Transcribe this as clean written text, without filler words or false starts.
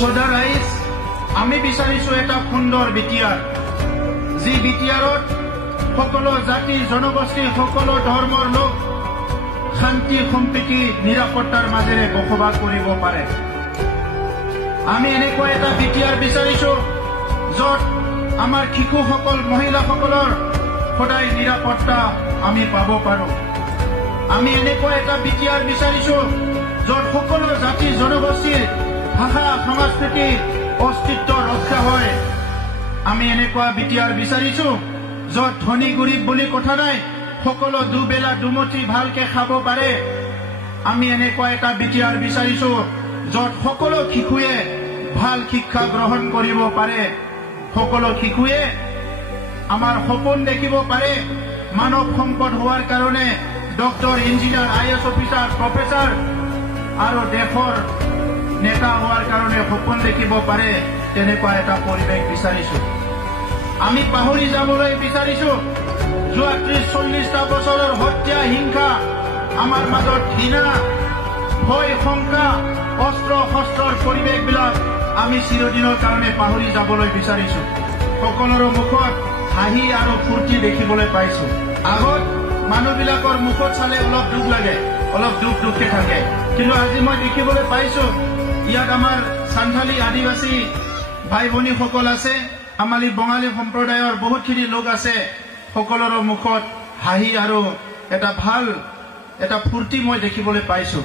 সদা ৰাইজ আমি বিচাৰিছো এটা সুন্দৰ বিটিআৰ যি বিটিআৰত সকলো জাতি জনগোষ্ঠী সকলো ধৰ্মৰ লোক শান্তি সম্প্ৰীতি নিৰাপত্তাৰ মাজেৰে বসবাস কৰিব পাৰে আমি এনেকুৱা এটা বিটিআৰ বিচাৰিছো য'ত আমাৰ শিশুসকল মহিলাসকলৰ সদায় নিৰাপত্তা আমি পাব পাৰো আমি এনেকুৱা এটা বিটিআৰ বিচাৰিছো য'ত সকলো জাতি জনগোষ্ঠীৰ ভাষা সংস্কৃতি অস্তিত্ব ৰক্ষা হয় আমি এনেকুৱা বিটিআৰ বিচাৰিছো য'ত ধনী গৰীব বুলি কথা নাই সকলো দুবেলা দুমুঠি ভালকে খাব পাৰে আমি এনেকুৱা এটা বিটিআৰ বিচাৰিছো য'ত সকলো শিশুৱে ভাল শিক্ষা গ্ৰহণ কৰিব পাৰে সকলো শিশুৱে আমাৰ সপোন দেখিব পাৰে মানৱ সম্পদ হোৱাৰ কাৰণে doctor engineer IS officer professor আৰু দেশৰ নেতা হোৱাৰ কাৰণে সপোন দেখিব পাৰে তেনেকুৱা এটা পৰিৱেশ বিচাৰিছো আমি পাহৰি যাবলৈ বিচাৰিছো যোৱা 30-40টা বছৰৰ হত্যা হিংসা আমাৰ মাজত ঘৃণা ভয় শংকা অস্ত্ৰ শস্ত্ৰৰ পৰিৱেশবিলাক আমি চিৰদিনৰ কাৰণে পাহৰি যাবলৈ বিচাৰিছো সকলোৰে মুখত হাঁহি আৰু ফূৰ্তি দেখিবলৈ পাইছো আগত মানুহবিলাকৰ মুখত চালে অলপ দুখ লাগে অলপ দুখে থাকে কিন্তু আজি মই দেখিবলৈ পাইছো ইয়াত আমাৰ সান্থালী আদিবাসী ভাই ভনীসকল আছে আমালি বঙালী সম্প্ৰদায়ৰ বহুতখিনি লোক আছে সকলোৰে মুখত হাঁহি আৰু এটা ভাল এটা ফূৰ্তি মই দেখিবলৈ পাইছো